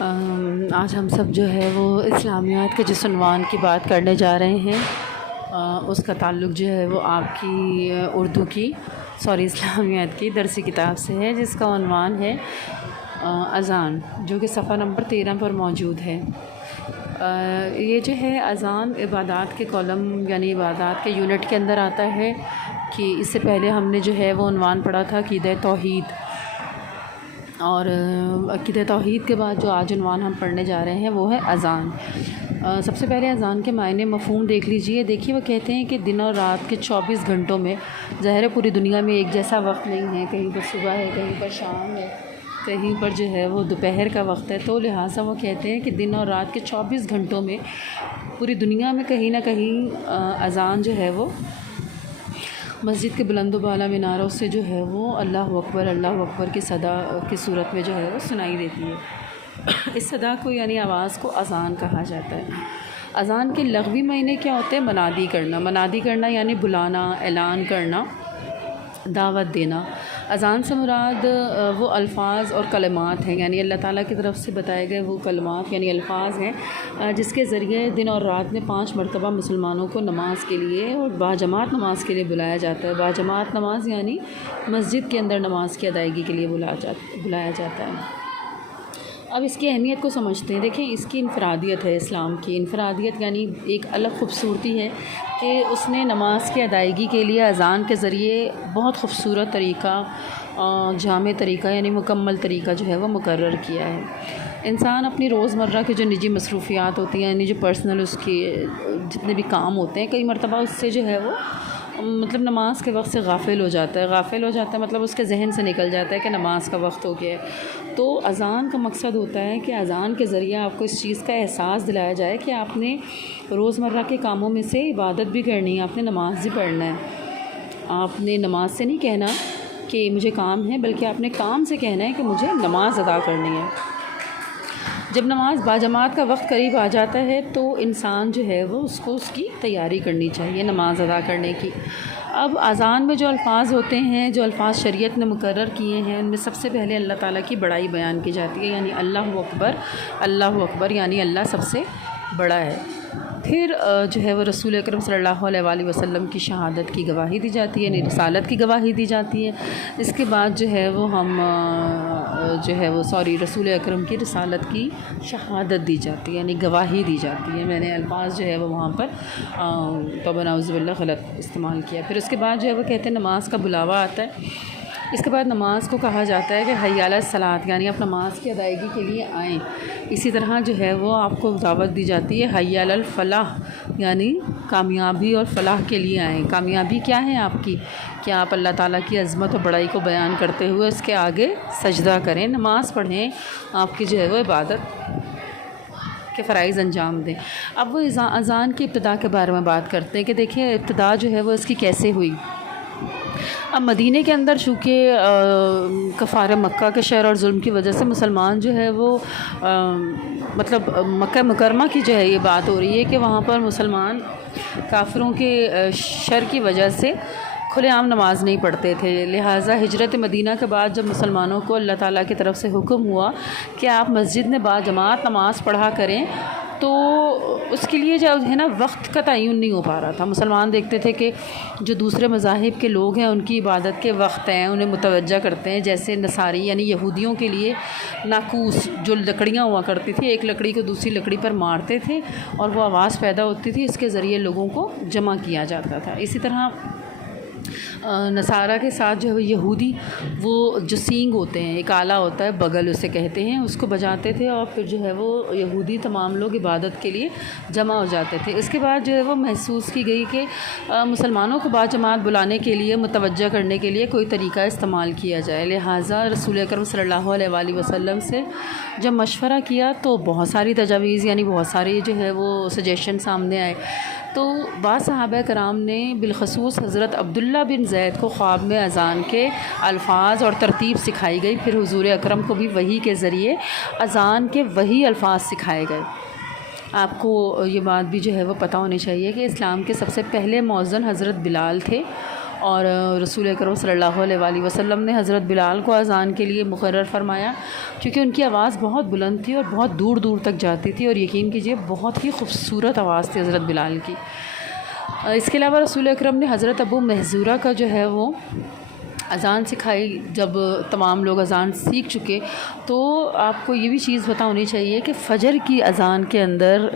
آج ہم سب جو ہے وہ اسلامیات کے جس عنوان کی بات کرنے جا رہے ہیں اس کا تعلق جو ہے وہ آپ کی اسلامیات کی درسی کتاب سے ہے، جس کا عنوان ہے اذان، جو کہ صفحہ نمبر 13 پر موجود ہے۔ یہ جو ہے اذان عبادات کے کالم یعنی عبادات کے یونٹ کے اندر آتا ہے کہ اس سے پہلے ہم نے جو ہے وہ عنوان پڑھا تھا عقیدہ توحید، اور عقیدہ توحید کے بعد جو آج عنوان ہم پڑھنے جا رہے ہیں وہ ہے اذان۔ سب سے پہلے اذان کے معنی مفہوم دیکھ لیجئے۔ دیکھیے، وہ کہتے ہیں کہ دن اور رات کے 24 گھنٹوں میں، ظاہر ہے پوری دنیا میں ایک جیسا وقت نہیں ہے، کہیں پر صبح ہے، کہیں پر شام ہے، کہیں پر جو ہے وہ دوپہر کا وقت ہے، تو لہٰذا وہ کہتے ہیں کہ دن اور رات کے 24 گھنٹوں میں پوری دنیا میں کہیں نہ کہیں اذان جو ہے وہ مسجد کے بلند و بالا میناروں سے جو ہے وہ اللہ اکبر کی صدا کی صورت میں جو ہے وہ سنائی دیتی ہے۔ اس صدا کو یعنی آواز کو اذان کہا جاتا ہے۔ اذان کے لغوی معنی کیا ہوتے ہیں؟ منادی کرنا یعنی بلانا، اعلان کرنا، دعوت دینا۔ اذان سے مراد وہ الفاظ اور کلمات ہیں، یعنی اللہ تعالیٰ کی طرف سے بتائے گئے وہ کلمات یعنی الفاظ ہیں جس کے ذریعے دن اور رات میں 5 مرتبہ مسلمانوں کو نماز کے لیے اور باجماعت نماز کے لیے بلایا جاتا ہے۔ باجماعت نماز یعنی مسجد کے اندر نماز کی ادائیگی کے لیے بلایا جاتا ہے۔ اب اس کی اہمیت کو سمجھتے ہیں۔ دیکھیں، اس کی انفرادیت ہے، اسلام کی انفرادیت یعنی ایک الگ خوبصورتی ہے کہ اس نے نماز کی ادائیگی کے لیے اذان کے ذریعے بہت خوبصورت طریقہ، جامع طریقہ یعنی مکمل طریقہ جو ہے وہ مقرر کیا ہے۔ انسان اپنی روزمرہ کے جو نجی مصروفیات ہوتی ہیں یعنی جو پرسنل اس کے جتنے بھی کام ہوتے ہیں، کئی مرتبہ اس سے جو ہے وہ نماز کے وقت سے غافل ہو جاتا ہے مطلب اس کے ذہن سے نکل جاتا ہے کہ نماز کا وقت ہو گیا ہے۔ تو اذان کا مقصد ہوتا ہے کہ اذان کے ذریعے آپ کو اس چیز کا احساس دلایا جائے کہ آپ نے روزمرہ کے کاموں میں سے عبادت بھی کرنی ہے، آپ نے نماز بھی پڑھنا ہے۔ آپ نے نماز سے نہیں کہنا کہ مجھے کام ہے، بلکہ آپ نے کام سے کہنا ہے کہ مجھے نماز ادا کرنی ہے۔ جب نماز باجماعت کا وقت قریب آ جاتا ہے تو انسان جو ہے وہ اس کی تیاری کرنی چاہیے نماز ادا کرنے کی۔ اب اذان میں جو الفاظ ہوتے ہیں، جو الفاظ شریعت نے مقرر کیے ہیں، ان میں سب سے پہلے اللہ تعالیٰ کی بڑائی بیان کی جاتی ہے، یعنی اللہ اکبر یعنی اللہ سب سے بڑا ہے۔ پھر جو ہے وہ رسول اکرم صلی اللہ علیہ وآلہ وسلم کی شہادت کی گواہی دی جاتی ہے، یعنی رسالت کی گواہی دی جاتی ہے۔ اس کے بعد جو ہے وہ رسول اکرم کی رسالت کی شہادت دی جاتی ہے، یعنی گواہی دی جاتی ہے۔ میں نے الفاظ جو ہے وہ وہاں پر توبہ نعوذ باللہ غلط استعمال کیا۔ پھر اس کے بعد جو ہے وہ کہتے ہیں نماز کا بلاوا آتا ہے۔ اس کے بعد نماز کو کہا جاتا ہے کہ حی علی الصلاۃ، یعنی آپ نماز کی ادائیگی کے لیے آئیں۔ اسی طرح جو ہے وہ آپ کو دعوت دی جاتی ہے حی علی الفلاح، یعنی کامیابی اور فلاح کے لیے آئیں۔ کامیابی کیا ہے آپ کی؟ کہ آپ اللہ تعالیٰ کی عظمت اور بڑائی کو بیان کرتے ہوئے اس کے آگے سجدہ کریں، نماز پڑھیں، آپ کی جو ہے وہ عبادت کے فرائض انجام دیں۔ اب وہ اذان کی ابتدا کے بارے میں بات کرتے ہیں کہ دیکھیں ابتدا جو ہے وہ اس کی کیسے ہوئی۔ اب مدینہ کے اندر چونکہ کفار مکہ کے شر اور ظلم کی وجہ سے مسلمان جو ہے وہ مکہ مکرمہ کی جو ہے یہ بات ہو رہی ہے کہ وہاں پر مسلمان کافروں کے شر کی وجہ سے کھلے عام نماز نہیں پڑھتے تھے۔ لہٰذا ہجرت مدینہ کے بعد جب مسلمانوں کو اللہ تعالیٰ کی طرف سے حکم ہوا کہ آپ مسجد میں باجماعت نماز پڑھا کریں، تو اس کے لیے جو ہے نا وقت کا تعین نہیں ہو پا رہا تھا۔ مسلمان دیکھتے تھے کہ جو دوسرے مذاہب کے لوگ ہیں ان کی عبادت کے وقت ہیں، انہیں متوجہ کرتے ہیں، جیسے نصاری یعنی یہودیوں کے لیے ناقوس جو لکڑیاں ہوا کرتی تھی، ایک لکڑی کو دوسری لکڑی پر مارتے تھے اور وہ آواز پیدا ہوتی تھی، اس کے ذریعے لوگوں کو جمع کیا جاتا تھا۔ اسی طرح نصارہ کے ساتھ جو ہے یہودی وہ جو سینگ ہوتے ہیں، ایک آلہ ہوتا ہے بغل اسے کہتے ہیں، اس کو بجاتے تھے اور پھر جو ہے وہ یہودی تمام لوگ عبادت کے لیے جمع ہو جاتے تھے۔ اس کے بعد جو ہے وہ محسوس کی گئی کہ مسلمانوں کو باجماعت بلانے کے لیے، متوجہ کرنے کے لیے کوئی طریقہ استعمال کیا جائے۔ لہٰذا رسول اکرم صلی اللہ علیہ وآلہ وسلم سے جب مشورہ کیا تو بہت ساری تجاویز یعنی بہت ساری جو ہے وہ سجیشن سامنے آئے۔ تو بعض صحابہ کرام نے بالخصوص حضرت عبداللہ بن زید کو خواب میں اذان کے الفاظ اور ترتیب سکھائی گئی، پھر حضور اکرم کو بھی وحی کے ذریعے اذان کے وہی الفاظ سکھائے گئے۔ آپ کو یہ بات بھی جو ہے وہ پتہ ہونی چاہیے کہ اسلام کے سب سے پہلے مؤذن حضرت بلال تھے، اور رسول اکرم صلی اللہ علیہ وآلہ وسلم نے حضرت بلال کو اذان کے لیے مقرر فرمایا، کیونکہ ان کی آواز بہت بلند تھی اور بہت دور دور تک جاتی تھی، اور یقین کیجیے بہت ہی خوبصورت آواز تھی حضرت بلال کی۔ اس کے علاوہ رسول اکرم نے حضرت ابو محذورہ کا جو ہے وہ اذان سکھائی۔ جب تمام لوگ اذان سیکھ چکے تو آپ کو یہ بھی چیز پتہ ہونی چاہیے کہ فجر کی اذان کے اندر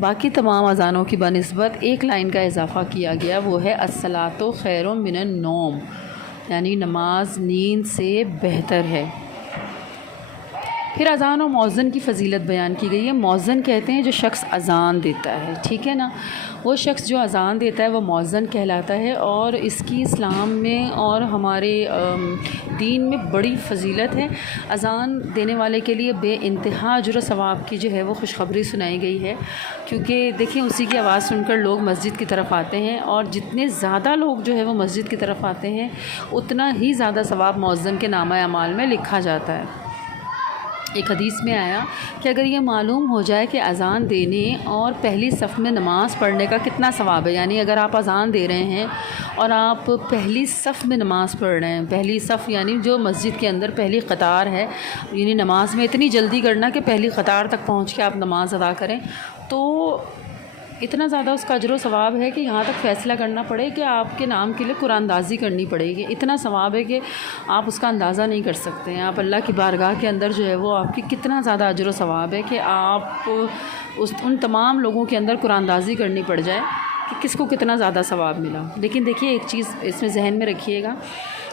باقی تمام اذانوں کی بنسبت ایک لائن کا اضافہ کیا گیا، وہ ہے الصلاۃ خیر من النوم، یعنی نماز نیند سے بہتر ہے۔ پھر اذان اور مؤذن کی فضیلت بیان کی گئی ہے۔ مؤذن کہتے ہیں جو شخص اذان دیتا ہے، ٹھیک ہے نا، وہ شخص جو اذان دیتا ہے وہ مؤذن کہلاتا ہے، اور اس کی اسلام میں اور ہمارے دین میں بڑی فضیلت ہے۔ اذان دینے والے کے لیے بے انتہا اجر و ثواب کی جو ہے وہ خوشخبری سنائی گئی ہے، کیونکہ دیکھیں اسی کی آواز سن کر لوگ مسجد کی طرف آتے ہیں، اور جتنے زیادہ لوگ جو ہے وہ مسجد کی طرف آتے ہیں اتنا ہی زیادہ ثواب مؤذن کے نامہ اعمال میں لکھا جاتا ہے۔ ایک حدیث میں آیا کہ اگر یہ معلوم ہو جائے کہ اذان دینے اور پہلی صف میں نماز پڑھنے کا کتنا ثواب ہے، یعنی اگر آپ اذان دے رہے ہیں اور آپ پہلی صف میں نماز پڑھ رہے ہیں، پہلی صف یعنی جو مسجد کے اندر پہلی قطار ہے، یعنی نماز میں اتنی جلدی کرنا کہ پہلی قطار تک پہنچ کے آپ نماز ادا کریں، تو اتنا زیادہ اس کا اجر و ثواب ہے کہ یہاں تک فیصلہ کرنا پڑے کہ آپ کے نام کے لیے قرآن اندازی کرنی پڑے گی۔ اتنا ثواب ہے کہ آپ اس کا اندازہ نہیں کر سکتے ہیں۔ آپ اللہ کی بارگاہ کے اندر جو ہے وہ آپ کی کتنا زیادہ اجر و ثواب ہے کہ آپ ان تمام لوگوں کے اندر قرآن اندازی کرنی پڑ جائے کہ کس کو کتنا زیادہ ثواب ملا۔ لیکن دیکھیے ایک چیز اس میں ذہن میں رکھیے گا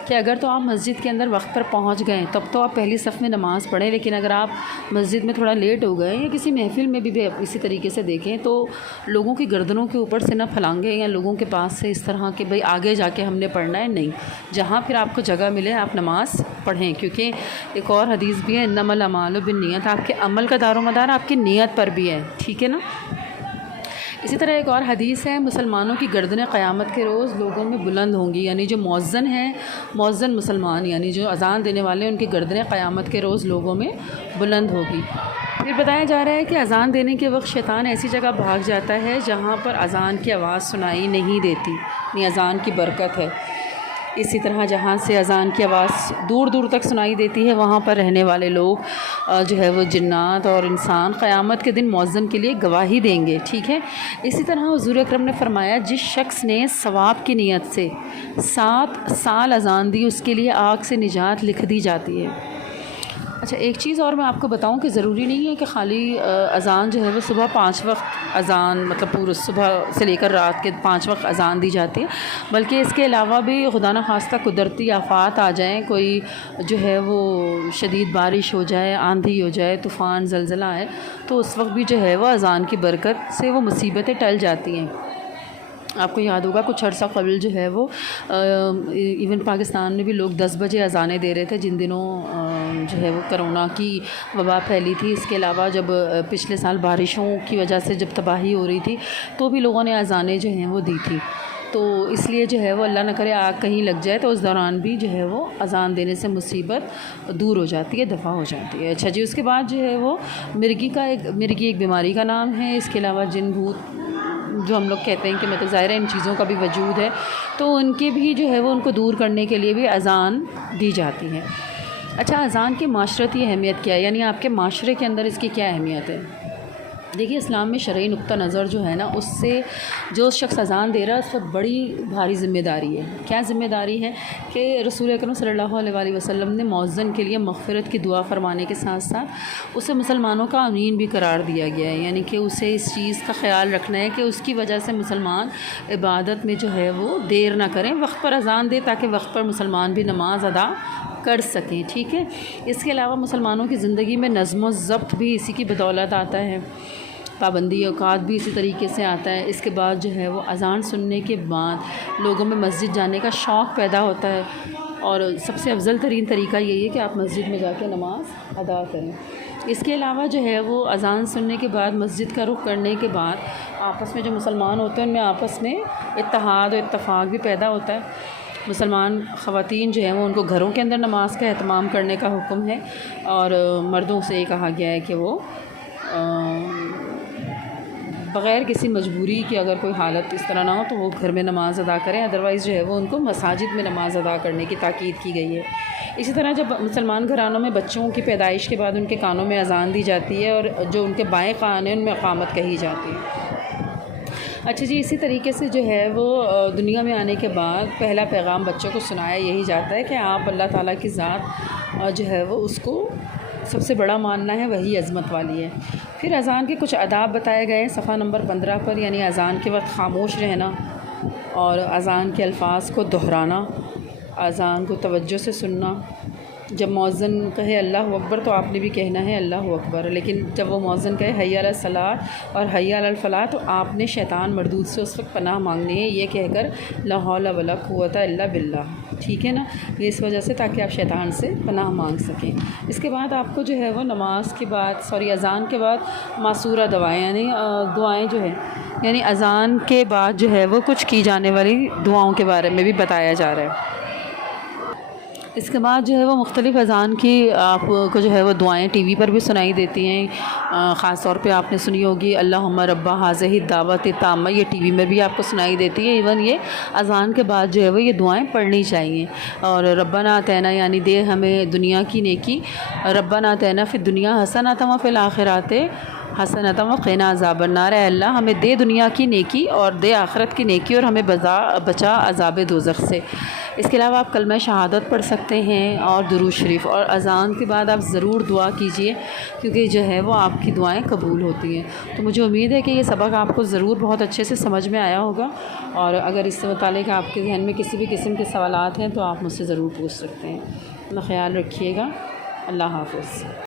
کہ اگر تو آپ مسجد کے اندر وقت پر پہنچ گئے تب تو آپ پہلی صف میں نماز پڑھیں، لیکن اگر آپ مسجد میں تھوڑا لیٹ ہو گئے یا کسی محفل میں بھی اسی طریقے سے دیکھیں تو لوگوں کی گردنوں کے اوپر سے نہ پھلانگیں یا لوگوں کے پاس سے اس طرح کہ بھئی آگے جا کے ہم نے پڑھنا ہے، نہیں، جہاں پھر آپ کو جگہ ملے آپ نماز پڑھیں، کیونکہ ایک اور حدیث بھی ہے انما الاعمال بالنیت، آپ کے عمل کا دار و مدار آپ کی نیت پر بھی ہے، ٹھیک ہے نا۔ اسی طرح ایک اور حدیث ہے مسلمانوں کی گردنیں قیامت کے روز لوگوں میں بلند ہوں گی، یعنی جو مؤذن ہیں، مؤذن مسلمان یعنی جو اذان دینے والے ہیں، ان کی گردنیں قیامت کے روز لوگوں میں بلند ہوگی۔ پھر بتایا جا رہا ہے کہ اذان دینے کے وقت شیطان ایسی جگہ بھاگ جاتا ہے جہاں پر اذان کی آواز سنائی نہیں دیتی، یعنی اذان کی برکت ہے۔ اسی طرح جہاں سے اذان کی آواز دور دور تک سنائی دیتی ہے وہاں پر رہنے والے لوگ جو ہے وہ جنات اور انسان قیامت کے دن مؤذن کے لیے گواہی دیں گے، ٹھیک ہے۔ اسی طرح حضور اکرم نے فرمایا جس شخص نے ثواب کی نیت سے 7 سال اذان دی اس کے لیے آگ سے نجات لکھ دی جاتی ہے۔ اچھا ایک چیز اور میں آپ کو بتاؤں کہ ضروری نہیں ہے کہ خالی اذان جو ہے وہ صبح 5 وقت اذان مطلب پورے صبح سے لے کر رات کے 5 وقت اذان دی جاتی ہے، بلکہ اس کے علاوہ بھی خدا نخواستہ قدرتی آفات آ جائیں، کوئی جو ہے وہ شدید بارش ہو جائے، آندھی ہو جائے، طوفان زلزلہ آئے، تو اس وقت بھی جو ہے وہ اذان کی برکت سے وہ مصیبتیں ٹل جاتی ہیں۔ آپ کو یاد ہوگا کچھ عرصہ قبل جو ہے وہ ایون پاکستان میں بھی لوگ 10 بجے اذانیں دے رہے تھے، جن دنوں جو ہے وہ کرونا کی وبا پھیلی تھی۔ اس کے علاوہ جب پچھلے سال بارشوں کی وجہ سے جب تباہی ہو رہی تھی تو بھی لوگوں نے اذانیں جو ہیں وہ دی تھی، تو اس لیے جو ہے وہ اللہ نہ کرے آگ کہیں لگ جائے تو اس دوران بھی جو ہے وہ اذان دینے سے مصیبت دور ہو جاتی ہے، دفع ہو جاتی ہے۔ اچھا جی، اس کے بعد جو ہے وہ مرگی ایک بیماری کا نام ہے۔ اس کے علاوہ جن بھوت جو ہم لوگ کہتے ہیں کہ مطلب ظاہر ہے ان چیزوں کا بھی وجود ہے، تو ان کے بھی جو ہے وہ ان کو دور کرنے کے لیے بھی اذان دی جاتی ہے۔ اچھا اذان کی معاشرتی اہمیت کیا ہے، یعنی آپ کے معاشرے کے اندر اس کی کیا اہمیت ہے؟ دیکھیے اسلام میں شرعی نقطہ نظر جو ہے نا، اس سے جو شخص اذان دے رہا ہے اس پر بڑی بھاری ذمہ داری ہے۔ کیا ذمہ داری ہے کہ رسول اکرم صلی اللہ علیہ وآلہ وسلم نے مؤذن کے لیے مغفرت کی دعا فرمانے کے ساتھ ساتھ اسے مسلمانوں کا امین بھی قرار دیا گیا ہے، یعنی کہ اسے اس چیز کا خیال رکھنا ہے کہ اس کی وجہ سے مسلمان عبادت میں جو ہے وہ دیر نہ کریں، وقت پر اذان دے تاکہ وقت پر مسلمان بھی نماز ادا کر سکیں، ٹھیک ہے۔ اس کے علاوہ مسلمانوں کی زندگی میں نظم و ضبط بھی اسی کی بدولت آتا ہے، پابندی اوقات بھی اسی طریقے سے آتا ہے۔ اس کے بعد جو ہے وہ اذان سننے کے بعد لوگوں میں مسجد جانے کا شوق پیدا ہوتا ہے، اور سب سے افضل ترین طریقہ یہی ہے کہ آپ مسجد میں جا کے نماز ادا کریں۔ اس کے علاوہ جو ہے وہ اذان سننے کے بعد مسجد کا رخ کرنے کے بعد آپس میں جو مسلمان ہوتے ہیں ان میں آپس میں اتحاد و اتفاق بھی پیدا ہوتا ہے۔ مسلمان خواتین جو ہیں وہ ان کو گھروں کے اندر نماز کا اہتمام کرنے کا حکم ہے، اور مردوں سے یہ کہا گیا ہے کہ وہ بغیر کسی مجبوری کی اگر کوئی حالت اس طرح نہ ہو تو وہ گھر میں نماز ادا کریں، ادروائز جو ہے وہ ان کو مساجد میں نماز ادا کرنے کی تاکید کی گئی ہے۔ اسی طرح جب مسلمان گھرانوں میں بچوں کی پیدائش کے بعد ان کے کانوں میں اذان دی جاتی ہے اور جو ان کے بائیں کان ہیں ان میں اقامت کہی جاتی ہے۔ اچھا جی، اسی طریقے سے جو ہے وہ دنیا میں آنے کے بعد پہلا پیغام بچوں کو سنایا یہی جاتا ہے کہ آپ اللہ تعالیٰ کی ذات جو ہے وہ اس کو سب سے بڑا ماننا ہے، وہی عظمت والی ہے۔ پھر اذان کے کچھ آداب بتائے گئے ہیں صفحہ نمبر 15 پر، یعنی اذان کے وقت خاموش رہنا اور اذان کے الفاظ کو دہرانا، اذان کو توجہ سے سننا۔ جب مؤذن کہے اللہ اکبر تو آپ نے بھی کہنا ہے اللہ اکبر، لیکن جب وہ مؤذن کہے حی علی الصلاۃ اور حی علی الفلاح تو آپ نے شیطان مردود سے اس وقت پناہ مانگنی ہے، یہ کہہ کر لا حول ولا قوت الا باللہ، ٹھیک ہے نا، یہ اس وجہ سے تاکہ آپ شیطان سے پناہ مانگ سکیں۔ اس کے بعد آپ کو جو ہے وہ نماز کے بعد اذان کے بعد معصورہ دعائیں یعنی دعائیں جو ہیں، یعنی اذان کے بعد جو ہے وہ کچھ کی جانے والی دعاؤں کے بارے میں بھی بتایا جا رہا ہے۔ اس کے بعد جو ہے وہ مختلف اذان کی آپ کو جو ہے وہ دعائیں ٹی وی پر بھی سنائی دیتی ہیں، خاص طور پہ آپ نے سنی ہوگی اللہم رب ہذہ الدعوۃ التامہ، یہ ٹی وی میں بھی آپ کو سنائی دیتی ہے۔ ایون یہ اذان کے بعد جو ہے وہ یہ دعائیں پڑھنی چاہیے۔ اور ربنا آتینا یعنی دے ہمیں دنیا کی نیکی، ربنا آتینا فی الدنیا حسنۃ وفی الآخرۃ حسنۃ وقنا عذاب النار، اے اللہ ہمیں دے دنیا کی نیکی اور دے آخرت کی نیکی اور ہمیں بچا عذاب دوزخ سے۔ اس کے علاوہ آپ کلمہ شہادت پڑھ سکتے ہیں اور درود شریف، اور اذان کے بعد آپ ضرور دعا کیجئے کیونکہ جو ہے وہ آپ کی دعائیں قبول ہوتی ہیں۔ تو مجھے امید ہے کہ یہ سبق آپ کو ضرور بہت اچھے سے سمجھ میں آیا ہوگا، اور اگر اس سے متعلق آپ کے ذہن میں کسی بھی قسم کے سوالات ہیں تو آپ مجھ سے ضرور پوچھ سکتے ہیں۔ اپنا خیال رکھیے گا، اللہ حافظ۔